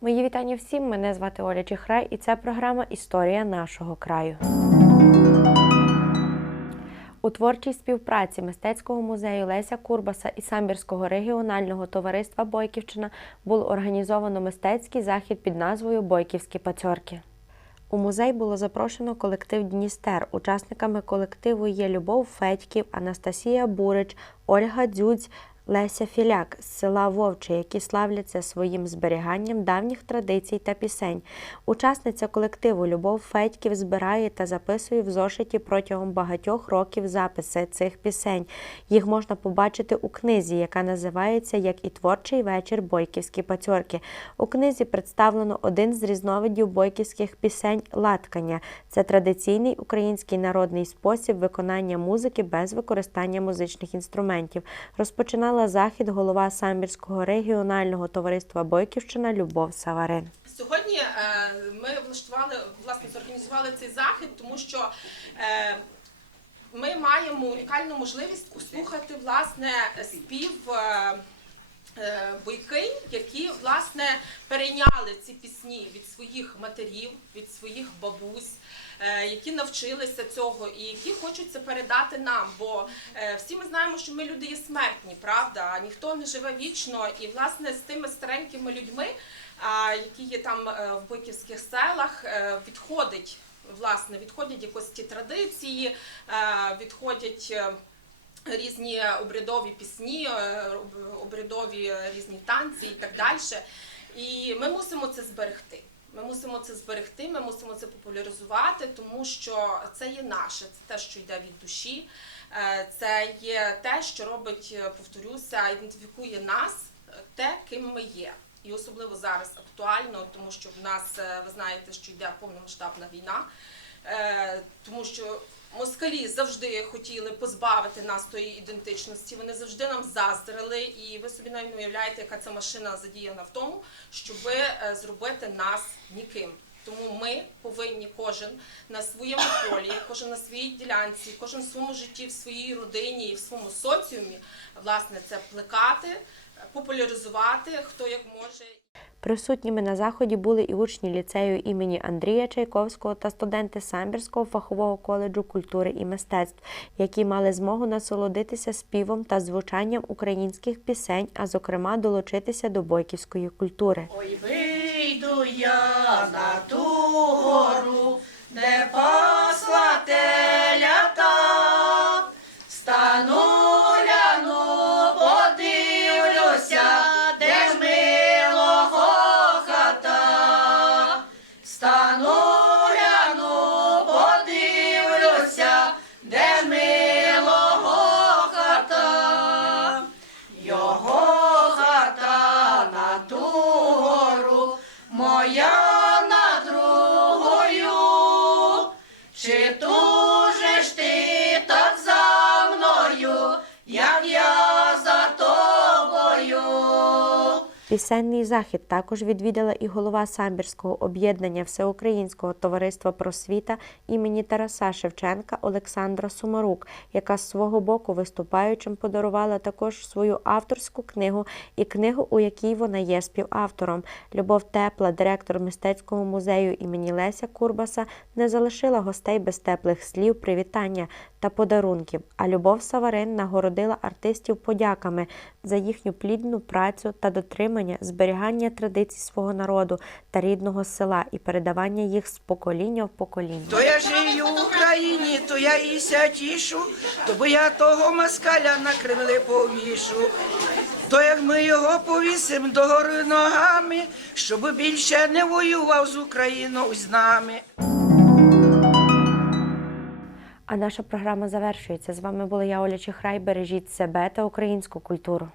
Мої вітання всім. Мене звати Оля Чихрай, і це програма Історія нашого краю. У творчій співпраці мистецького музею Леся Курбаса і Самбірського регіонального товариства Бойківщина було організовано мистецький захід під назвою Бойківські пацьорки. У музей було запрошено колектив Дністер. Учасниками колективу є Любов Федьків, Анастасія Бурич, Ольга Дзюдзь, Леся Філяк з села Вовче, які славляться своїм зберіганням давніх традицій та пісень. Учасниця колективу Любов Федьків збирає та записує в зошиті протягом багатьох років записи цих пісень. Їх можна побачити у книзі, яка називається Як і творчий вечір Бойківські пацьорки. У книзі представлено один з різновидів бойківських пісень латкання. Це традиційний український народний спосіб виконання музики без використання музичних інструментів. Розпочинала захід голова Самбірського регіонального товариства Бойківщина Любов Саварин. Сьогодні е, ми влаштували, власне, зорганізували цей захід, тому що е, ми маємо унікальну можливість послухати власне спів. Е, Бойки, які власне перейняли ці пісні від своїх матерів, від своїх бабусь, е, які навчилися цього і які хочуть це передати нам. Бо е, всі ми знаємо, що ми люди є смертні, правда? Ніхто не живе вічно. І власне з тими старенькими людьми, які є там в бойківських селах, відходить. Власне, відходять якось ті традиції, відходять різні обрядові пісні, е, обрядові різні танці і так далі. І ми мусимо це зберегти. Ми мусимо це зберегти, ми мусимо це популяризувати, тому що це є наше, це те, що йде від душі, е, це є те, що робить, е, повторюся, ідентифікує нас, те, ким ми є. І особливо зараз актуально, тому що в нас, ви знаєте, що йде повномасштабна війна, тому що москалі завжди хотіли позбавити нас тої ідентичності. Вони завжди нам заздрили, і ви собі навіть не уявляєте, яка ця машина задіяна в тому, щоб зробити нас ніким. Тому ми повинні кожен на своєму полі, кожен на своїй ділянці, кожен в своєму житті, в своїй родині і в своєму соціумі, власне, це плекати, популяризувати, хто як може. Присутніми на заході були і учні ліцею імені Андрія Чайковського та студенти Самбірського фахового коледжу культури і мистецтв, які мали змогу насолодитися співом та звучанням українських пісень, а зокрема долучитися до бойківської культури. Ой, вийду я на ту your Пісенний захід також відвідала і голова Самбірського об'єднання Всеукраїнського товариства просвіта імені Тараса Шевченка Олександра Сумарук, яка з свого боку виступаючим подарувала також свою авторську книгу і книгу, у якій вона є співавтором. Любов Тепла, директор мистецького музею імені Леся Курбаса, не залишила гостей без теплих слів, привітання та подарунків. А Любов Саварин нагородила артистів подяками за їхню плідну працю та дотримання зберігання традицій свого народу та рідного села і передавання їх з покоління в покоління. То я жию в Україні, то я іся тішу, то бо я того москаля на кремлі повішу. То як ми його повісимо догори ногами, щоб більше не воював з Україною з нами. А наша програма завершується. З вами була я Оля Чихрай. Бережіть себе та українську культуру.